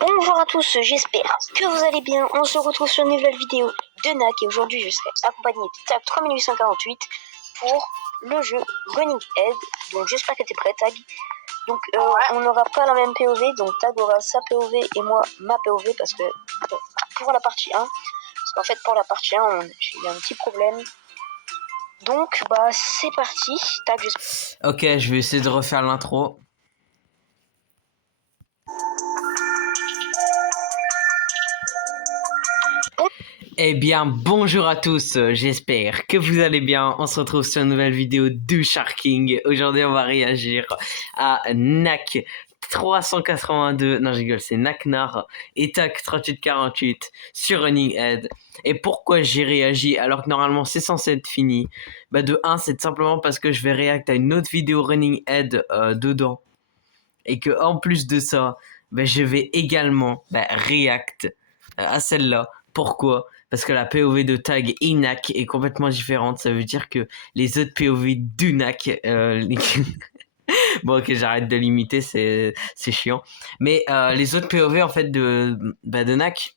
Bonjour à tous, j'espère que vous allez bien. On se retrouve sur une nouvelle vidéo de NAC et aujourd'hui je serai accompagné de Tag 3848 pour le jeu Running Head. Donc j'espère que tu es prêt, Tag. Donc on n'aura pas la même POV, donc Tag aura sa POV et moi ma POV parce que pour la partie 1, parce qu'en fait pour la partie 1 j'ai eu un petit problème. Donc bah c'est parti, Tag. Ok, je vais essayer de refaire l'intro. Eh bien, bonjour à tous, j'espère que vous allez bien. On se retrouve sur une nouvelle vidéo du Sharking. Aujourd'hui, on va réagir à NAC 382, non je rigole, c'est NACNAR et Tag 3848 sur Running Head. Et pourquoi j'ai réagi alors que normalement c'est censé être fini? Bah de 1, c'est simplement parce que je vais réacter à une autre vidéo Running Head dedans. Et que en plus de ça, bah, je vais également react à celle-là. Pourquoi? Parce que la POV de Tag et NAC est complètement différente. Ça veut dire que les autres POV du NAC... Bon, ok, j'arrête de limiter, c'est chiant. Mais les autres POV, en fait, de NAC...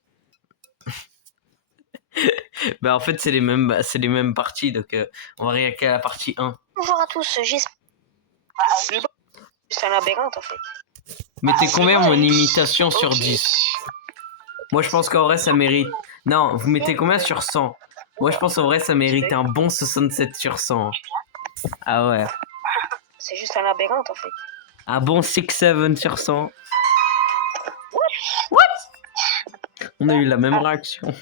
en fait, c'est les mêmes parties. Donc, on va réacter à la partie 1. Bonjour à tous, j'espère... C'est un labyrinthe, en fait. Mettez combien mon imitation sur 10? Moi, je pense qu'en vrai, ça mérite... Non, vous mettez combien sur 100? Moi, je pense qu'en vrai, ça mérite un bon 67 sur 100. Ah ouais. C'est juste un labyrinthe, en fait. Un bon 6-7 sur 100. What? On a eu la même réaction.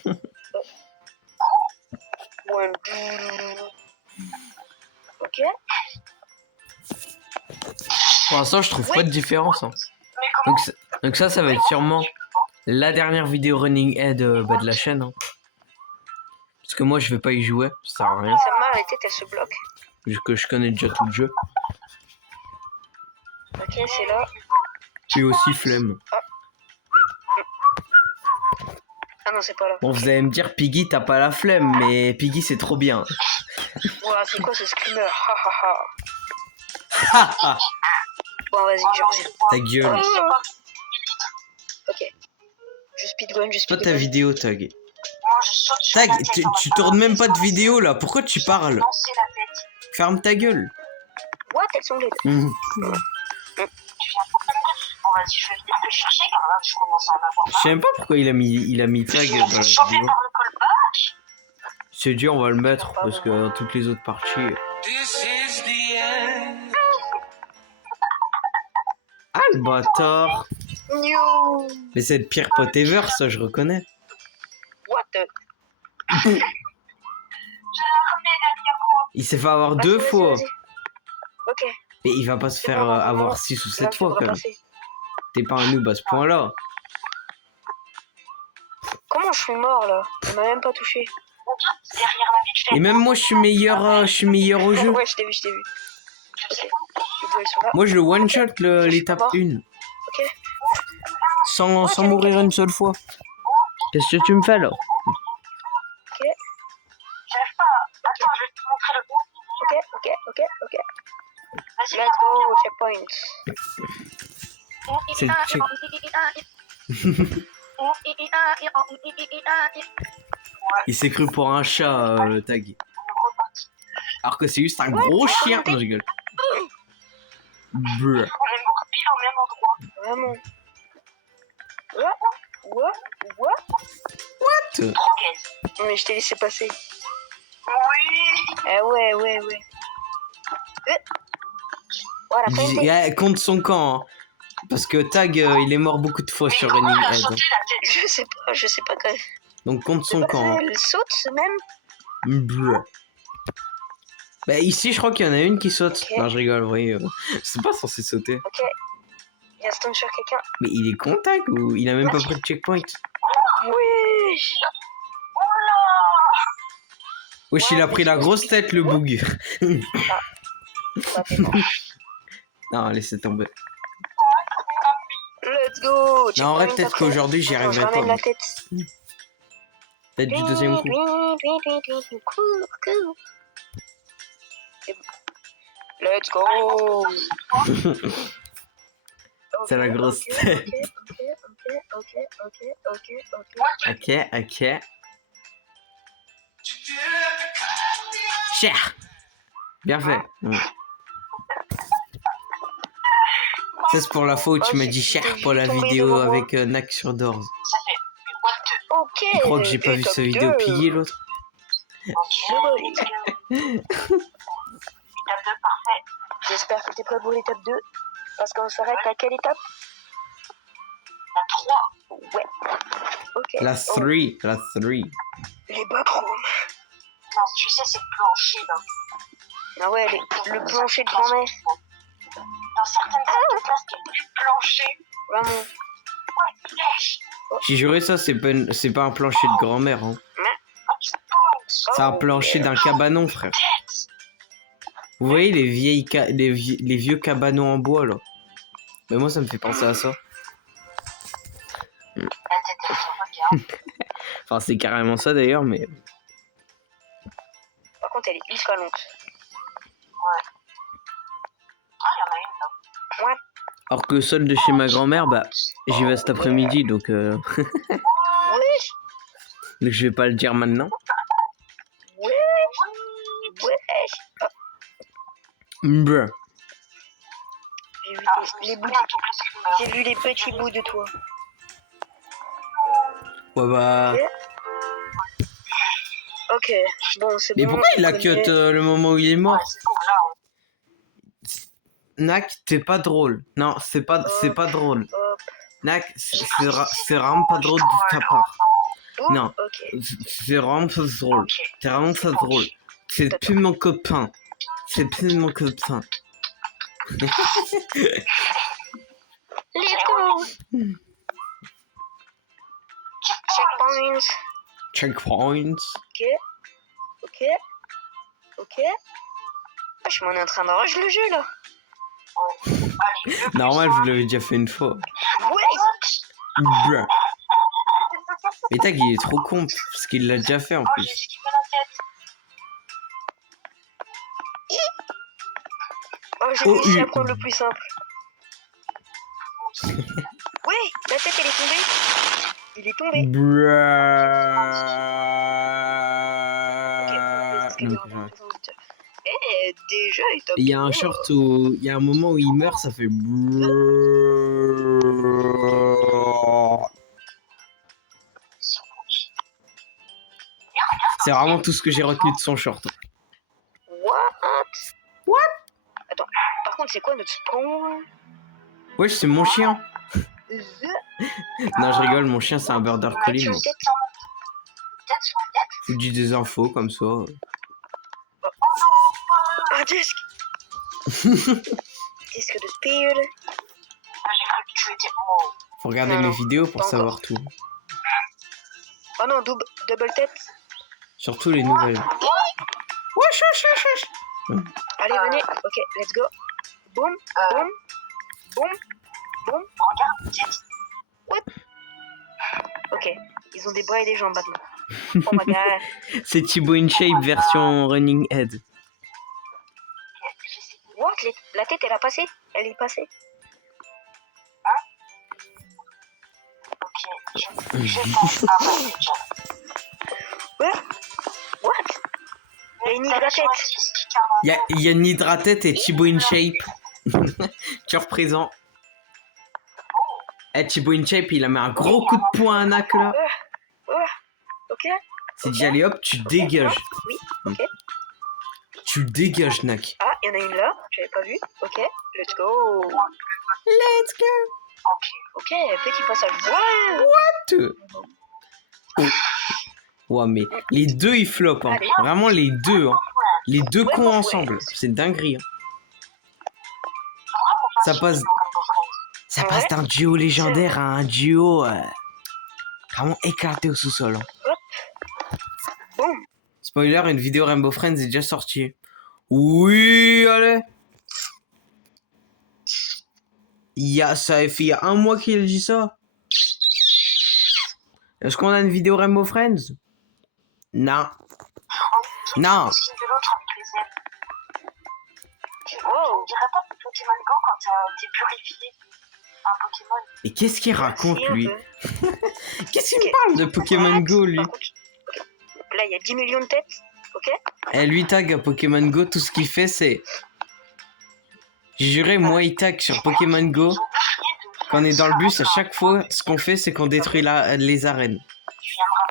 Ok. Pour l'instant, je trouve pas de différence. Hein. Donc ça va être sûrement la dernière vidéo Running Head de la chaîne. Hein. Parce que moi, je vais pas y jouer. Ça sert à rien. Ça m'a arrêté, elle se bloque. Vu que je connais déjà tout le jeu. Ok, c'est là. Et aussi flemme. Ah non, c'est pas là. Bon, vous allez me dire, Piggy, t'as pas la flemme, mais Piggy, c'est trop bien. Ouah, c'est quoi ce screamer? Ha ha ha. Ha ha. Bon, vas-y, je reviens. Ta gueule. Ok. Je speedrun, Toi, ta vidéo, Tag. Tag, tu tournes même pas de vidéo, là. Pourquoi tu parles? Ferme ta gueule. What? Elles sont les deux. Mmh. Bon, vas-y, je vais venir te chercher quand même, je commence à en avoir marre. Je sais même pas pourquoi il a mis Tag dans la Chauffé vidéo. par le callback. C'est dur, on va le mettre, parce que dans toutes les autres parties... Ah, le bâtard. New. Mais c'est le pire pote ever, ça, je reconnais. What the... Je la remets derrière. Il s'est fait avoir Vas-y, 2 vas-y, fois. vas-y. Ok. Mais il va pas se faire avoir 6 ou 7 fois, quand même. T'es pas un noob à ce point-là. Comment je suis mort, là? Il m'a même pas touché. Derrière la vitre, Et même moi, je suis meilleur au jeu. Ouais, je t'ai vu. Ok. Les deux, elles sont là. Moi, je le one-shot l'étape 1. Ok. Sans mourir une seule fois. Qu'est-ce que tu me fais, là? Ok. j'arrive pas. Attends, je vais te montrer le bon. Ok. Vas-y, Let's go, checkpoint. C'est le check. Il s'est cru pour un chat, Tag. Alors que c'est juste un gros chien. Non, je rigole. Bruh. On est mort pile au même endroit. Vraiment. What? What? Trop gaze. Mais je t'ai laissé passer. Oui. Eh ouais. Voilà, Il compte son camp. Hein. Parce que Tag, il est mort beaucoup de fois sur Running Elle a Head. sauté la tête. je sais pas quoi. Donc compte son camp. Elle saute même. Bruh. Bah ici je crois qu'il y en a une qui saute. Ok. Non je rigole, oui. C'est pas censé sauter. Ok. Il y a stun sur quelqu'un. Mais il est con Tag ou il a même pas pris de checkpoint? Oui. Wesh il a pris la grosse tête le boug. Ça fait mal. Non laissez tomber. Let's go. Non en vrai peut-être qu'aujourd'hui j'y arriverai Je pas. ramène la Mais... tête. Peut-être du deuxième coup. Cours. Let's go. c'est la grosse tête. Ok. Ok. Cher. Bien fait. Ça c'est pour la fois où tu m'as dit cher pour la vidéo avec Nak sur Doors. Ça fait. Mais what the. Ok. Tu crois que j'ai pas vu étape sa vidéo 2. pillée l'autre? Joli. Étape 2, parfait. J'espère que t'es prêt pour l'étape 2. Parce qu'on s'arrête à quelle étape? La 3. Ouais. Ok. La 3. La 3. Les backrooms. Non, tu sais, c'est le plancher, là. Ah ouais, le plancher de grand-mère. Dans certaines salles de classe, il y a plus de plancher. Vraiment. Ouais, lèche. J'ai juré ça, c'est pas un plancher de grand-mère. Hein. C'est un plancher d'un cabanon, frère. Vous voyez les vieux cabanons en bois là? Mais moi ça me fait penser à ça. La tête, elle se regarde. Enfin c'est carrément ça d'ailleurs, mais Par contre, elle est ultra longue. Ah, il y en a une, là. alors que celle de chez ma grand-mère, bah j'y vais cet après-midi donc Oui. donc je vais pas le dire maintenant. Ouais. Ouais. Bruh. J'ai vu Ah, les bouts. un tout petit J'ai vu les petits bouts de toi. Ouais bah. Ok. Bon, c'est Mais bon. pourquoi il a on cut connaît. le moment où il est Ouais, mort? c'est bon, là. Nak, t'es pas drôle. Non, c'est pas drôle. Hop. Nak, c'est vraiment pas drôle de ta part. Boum. Non. Ok. C'est vraiment pas drôle. Ok. C'est vraiment pas drôle. C'est plus mon copain. C'est plus mon copain. Let's go. Checkpoints. Checkpoints. Ok. Ok. Ok. Wesh, mais on est en train d'enregistrer le jeu là. Normal, je l'avais déjà fait une fois. Ouais. Bruh. Et Tag, il est trop con parce qu'il l'a déjà fait en Oh, plus. j'ai skippé la tête. Oh, j'ai Oh, réussi à prendre le plus simple. Ouais, la tête elle est tombée. Il est tombé. Bruh. Ok, Donc, eh, déjà, il t'a il y a un short où il y a un moment où il meurt, ça fait bruh. C'est vraiment tout ce que j'ai retenu de son short. What? Attends, par contre, c'est quoi notre spawn? Wesh, c'est mon chien. The... Non, je rigole, mon chien c'est un border collie. Moi. Tête sur la tête. Je vous dis des infos comme ça. Un disque. Disque de speed. Ah, j'ai cru que tu étais mort. Faut regarder Non, mes non, vidéos pour pas savoir tout. Oh non, double tête. Surtout les nouvelles. Wesh, wesh, wesh, wesh. Allez, venez. Ok, let's go. Boum, boum, boum, boum. Regarde, tête. Ok, ils ont des bras et des jambes maintenant. Oh my god. C'est Thibaut InShape version Running Head. What? La tête, elle a passé? Elle est passée? Ok, je pense à ma tête. What? Il y a une hydra-tête. Il y a une hydratette et Thibaut InShape. Cœur présent. Eh, Thibaut InShape, il a mis un gros coup de poing à Nak là. Ok. C'est dit, allez hop, tu dégages. Oui, ok. Tu dégages, Nak. Ah, il y en a une là, j'avais pas vu. Ok, let's go. Let's go. Ok, petit passage. Ouais. Ouais, mais les deux ils flopent. Hein. Vraiment les deux. Hein. Les deux cons ensemble. C'est dinguerie. Hein. Ça passe d'un duo légendaire à un duo vraiment éclaté au sous-sol. Hein. Boum. Spoiler, une vidéo Rainbow Friends est déjà sortie. Oui, allez. Ça fait il y a un mois qu'il a dit ça. Est-ce qu'on a une vidéo Rainbow Friends? Non. Non. On dirait pas que t'es mannequin quand t'es purifié. un Pokémon. Et qu'est-ce qu'il raconte, Si, un lui? peu. Qu'est-ce qu'il Ok. me parle de Pokémon Go, lui? Par contre, ok. Là, il y a 10 millions de têtes. Ok. Eh, lui tag à Pokémon Go, tout ce qu'il fait, c'est... J'ai juré, moi, il tag sur Pokémon Go. Quand on est dans le bus, à chaque fois, ce qu'on fait, c'est qu'on détruit les arènes. Tu viens de voir,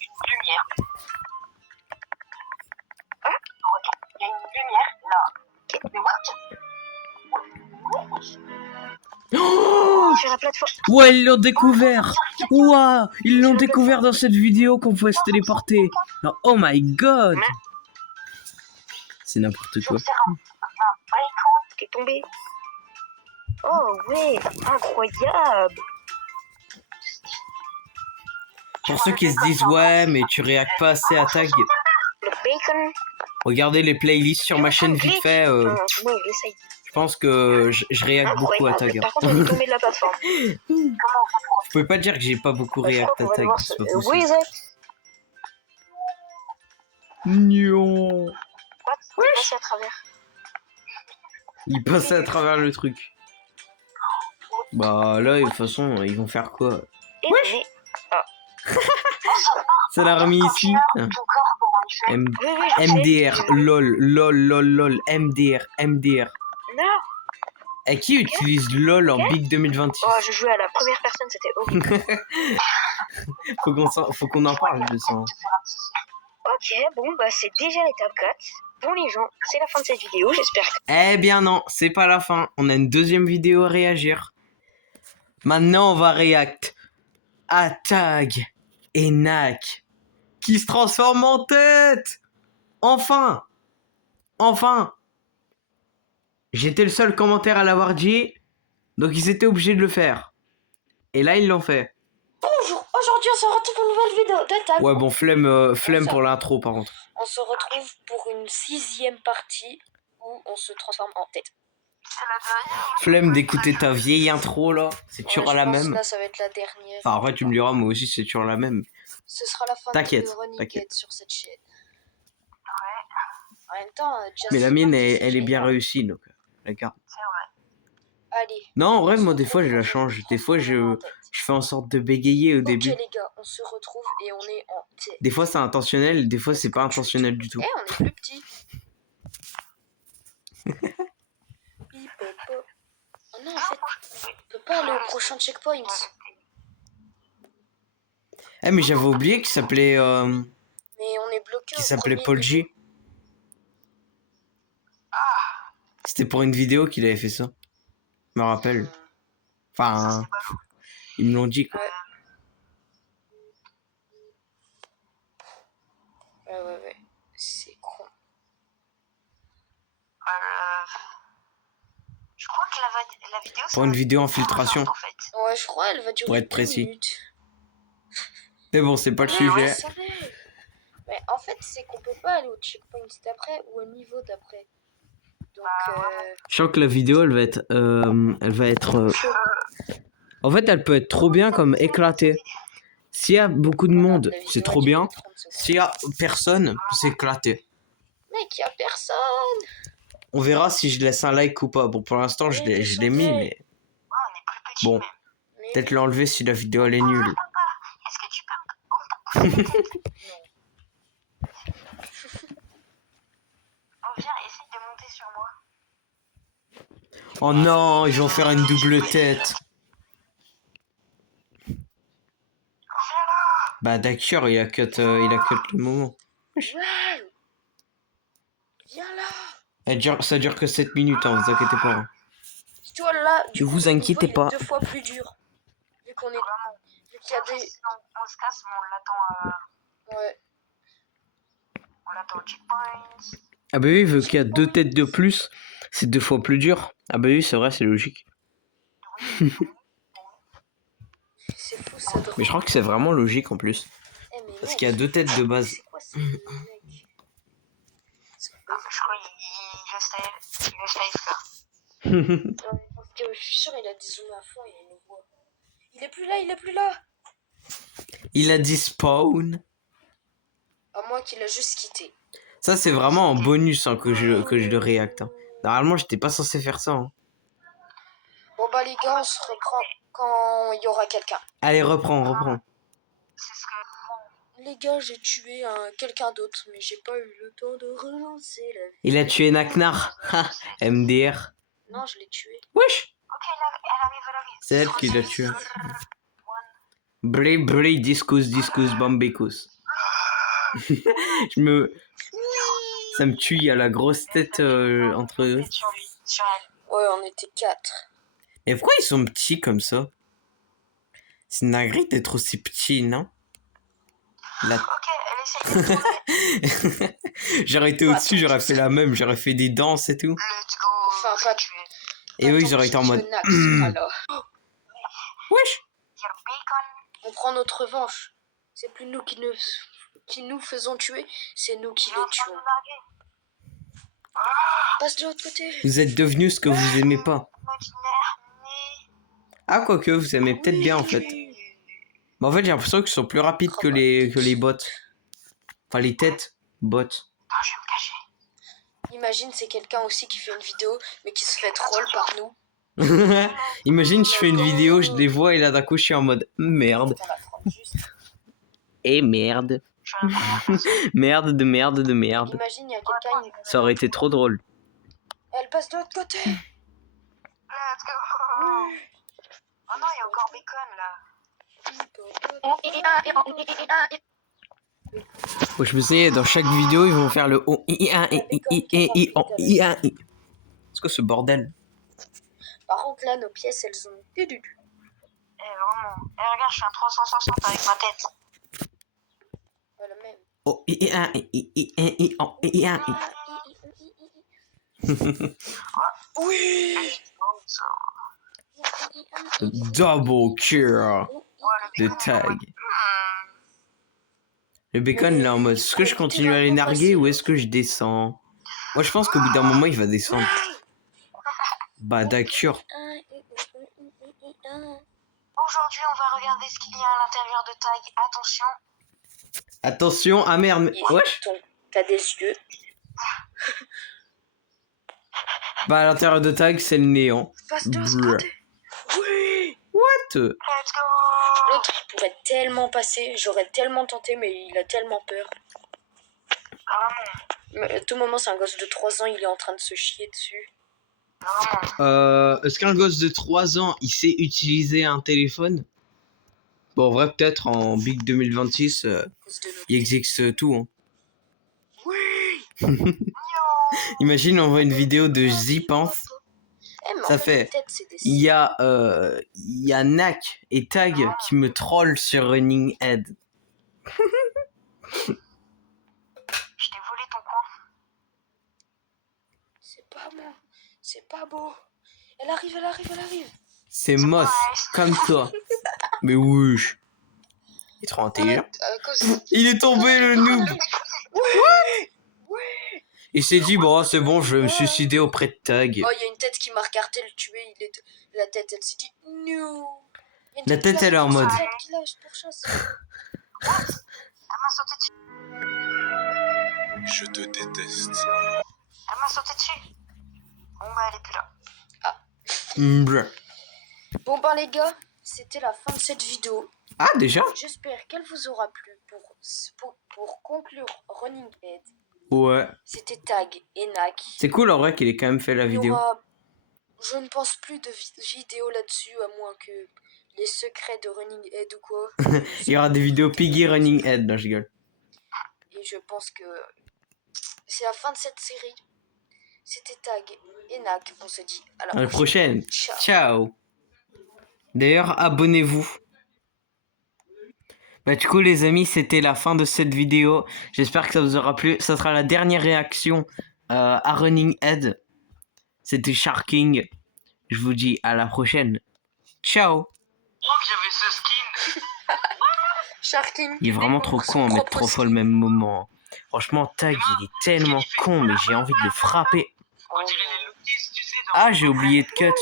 il y a une lumière. Regarde, il y a une lumière là. Mais what? Oh Sur la plateforme. ouais, ils l'ont découvert. Ouah, ils l'ont découvert dans cette vidéo qu'on pouvait se téléporter. Oh my god. C'est n'importe quoi. J'observe un break Qui est tombé. Oh ouais, incroyable. Pour ceux qui se disent ouais, mais tu réactes pas assez à tag, Le bacon. regardez les playlists sur ma chaîne vite fait. Non, moi, il essaye. Je pense que je réacte beaucoup à tag. Par contre, on est tombé de la plateforme. Vous pouvez pas dire que j'ai pas beaucoup Je crois réact qu'on à va tag. devoir C'est se... pas Où possible. ils êtes? Nion. What? On est passé à travers. Il passait à travers le truc. Bah là, de toute façon, ils vont faire quoi? Et mais... Ça l'a remis ici. ton corps, comment il fait? M- Oui, oui, je sais. MDR, lol, lol, lol, lol, MDR, MDR. Non. Et qui utilise LOL en Big 2026? Oh, je jouais à la première personne, c'était horrible. Faut qu'on en parle de ça. Ok, bon, bah c'est déjà l'étape 4. Bon les gens, c'est la fin de cette vidéo, j'espère que... Eh bien non, c'est pas la fin. On a une deuxième vidéo à réagir. Maintenant, on va react à Tag et Nak qui se transforment en tête. Enfin. Enfin. J'étais le seul commentaire à l'avoir dit, donc ils étaient obligés de le faire. Et là, ils l'ont fait. Bonjour, aujourd'hui on se retrouve pour une nouvelle vidéo de Tag. Ouais, bon, flemme pour l'intro, par contre. On se retrouve pour une 6e partie où on se transforme en tête. C'est la dernière. Flemme d'écouter ta vieille intro, là. C'est toujours Ouais, je la pense même. Là ça va être la dernière. Enfin, après, tu me diras, moi aussi, c'est toujours la même. Ce sera la fin T'inquiète, de Running t'inquiète. Head sur cette chaîne. En même temps, Just Mais la Fun, mienne, c'est elle est bien génial. réussie, donc la garde. C'est vrai. Allez. Non, en vrai, on moi, se des fois, je retrouve la pour change. une Des fois, transformation en tête. je fais en sorte de bégayer au Ok début. les gars, on se retrouve et on est en tête. Des fois, c'est intentionnel, des fois, c'est pas intentionnel du tout. Eh, on est plus petit. Pipepo. Oh non, en fait, on peut pas aller au prochain checkpoint. Eh, mais j'avais oublié qu'il s'appelait Mais on est bloqué. au premier Paul niveau. J. C'était pour une vidéo qu'il avait fait ça. Je me rappelle. Enfin, ils me l'ont dit, quoi. Ouais. C'est con. Je crois que la vidéo... Pour une vidéo infiltration. En fait. Ouais, je crois elle va durer Pour être 2 précis. minutes. Mais bon, c'est pas le Ouais, sujet. je savais. Mais en fait, c'est qu'on peut pas aller au checkpoint d'après ou au niveau d'après. Donc, Je sens que la vidéo, elle va être. En fait, elle peut être trop bien comme éclatée. S'il y a beaucoup de monde, la vidéo c'est a trop duré bien. 30 secondes. S'il y a personne, c'est éclaté. Mec, y a personne. On verra si je laisse un like ou pas. Bon, pour l'instant, je l'ai mis, mais Ouais, on est plus petit bon, même. Mais peut-être l'enlever si la vidéo elle est nulle. Est-ce que tu peux... Oh, viens, essaye de monter sur moi. Oh non, ils vont faire une double tête. Bah d'accord, il a cut le moment. ouais. Viens là. Ça dure que 7 minutes, hein, vous inquiétez pas. hein. Toi là, Ne vous inquiétez pas. Il est 2 fois plus dur. Vu qu'on est. Vraiment. Vu qu'il y a des. Sinon, on se casse, mais Ouais. on l'attend au checkpoint. Ah bah oui, vu qu'il y a 2 têtes de plus, c'est 2 fois plus dur. Ah bah oui, c'est vrai, c'est logique. C'est fou ça. Mais je crois que c'est vraiment logique en plus. Eh, mais Parce mec, qu'il y a 2 têtes de base. c'est quoi ces mec? Je crois qu'il veut style faire. Parce que je suis sûr il a des zooms à fond et il nous voit. Il est plus là. Il a dit spawn. À moins qu'il a juste quitté. Ça, c'est vraiment en bonus hein, que je le réacte. hein. Normalement, j'étais pas censé faire ça. hein. Bon bah les gars, on se reprend quand il y aura quelqu'un. Allez, reprends. C'est ce que... Les gars, j'ai tué quelqu'un d'autre, mais j'ai pas eu le temps de relancer la vie. Il a tué Naknar. Ha, MDR. Non, je l'ai tué. Wesh. Ok, elle arrive. C'est elle qui l'a tué. Bri, discus, bambicus. Ça me tue, il y a la grosse tête entre eux. Sur lui, sur elle. Ouais, on était 4. Et pourquoi ils sont petits comme ça? C'est Nagri d'être aussi petit, non? La- Ok, elle essaye de trouver. J'aurais été au-dessus, j'aurais fait la même, j'aurais fait des danses et tout. Let's go. Enfin, pas tuer. Et eux, ils auraient été en mode. Wesh! Your bacon. On prend notre revanche. C'est plus nous qui nous faisons tuer, c'est nous qui les tuons. Passe de l'autre côté. Vous êtes devenus ce que vous aimez pas. Ah, quoique, vous aimez peut-être bien en fait. Mais en fait, j'ai l'impression qu'ils sont plus rapides que les bots. Enfin, les têtes bots. Non, je vais me cacher. Imagine, c'est quelqu'un aussi qui fait une vidéo, mais qui se fait troll par nous. Imagine, je fais une vidéo, je les vois et là d'un coup, je suis en mode merde. On la prend juste. Et merde. Je vais me Merde de merde de merde. Imagine, il y a quelqu'un, Ça aurait été trop drôle. elle passe de l'autre côté. Let's go. Oh non, il y a encore bacon là. Moi, je me sais, dans chaque vidéo, ils vont faire le C'est quoi ce bordel? Par contre, là, nos pièces, elles ont... Eh vraiment. Eh regarde, je suis un 360 avec ma tête. Ouais, le même. Oui. Double kill de tag. Le bacon là en mode est-ce que je continue à les narguer ou est-ce que je descends? Moi je pense qu'au bout d'un moment il va descendre. Bah d'accord. Aujourd'hui, on va regarder ce qu'il y a à l'intérieur de Tag. Attention. Attention, ah merde, wesh. T'as des yeux. Bah à l'intérieur de tag c'est le néant. Passe de l'autre Bruh. côté. Oui. What? Let's go. L'autre, il pourrait tellement passer. J'aurais tellement tenté, mais il a tellement peur. Mais à tout moment, c'est un gosse de 3 ans, il est en train de se chier dessus. Est-ce qu'un gosse de 3 ans il sait utiliser un téléphone? Bon en vrai peut-être en Big 2026 il existe tout hein. Oui. Imagine on voit une vidéo de Zipance. Ça fait il y a Nak et Tag qui me troll sur Running Head. Je t'ai volé ton coin. C'est pas bon. C'est pas beau. Elle arrive. C'est Moss comme toi. Mais wesh. Il est trop intelligent. Il est tombé le noob. Il s'est dit bon c'est bon je vais me suicider auprès de Tag. Oh, il y a une tête qui m'a regardé le tuer. La tête, elle s'est dit no. La tête elle est en mode. Elle m'a sauté dessus. Je te déteste. Elle m'a sauté dessus. Bon bah elle est plus là. Bruh. Bon ben les gars, c'était la fin de cette vidéo. Ah déjà? J'espère qu'elle vous aura plu. Pour conclure Running Head, Ouais. c'était Tag et Nak. C'est cool en vrai qu'il ait quand même fait la Il y vidéo. aura, je ne pense plus de vidéo là-dessus, à moins que les secrets de Running Head ou quoi. Il y aura des vidéos Piggy Running Head, non je rigole. Et je pense que c'est la fin de cette série. C'était Tag et Nak. On se dit à À la la prochaine. prochaine. Ciao. Ciao. D'ailleurs, abonnez-vous. Bah du coup les amis, c'était la fin de cette vidéo. J'espère que ça vous aura plu. Ça sera la dernière réaction à Running Head. C'était Sharking. Je vous dis à la prochaine. Ciao. Sharking. Il est vraiment trop con à mettre 3 fois le même moment. Franchement, Tag, il est tellement con, mais j'ai envie de le frapper. Ah, j'ai oublié de cut.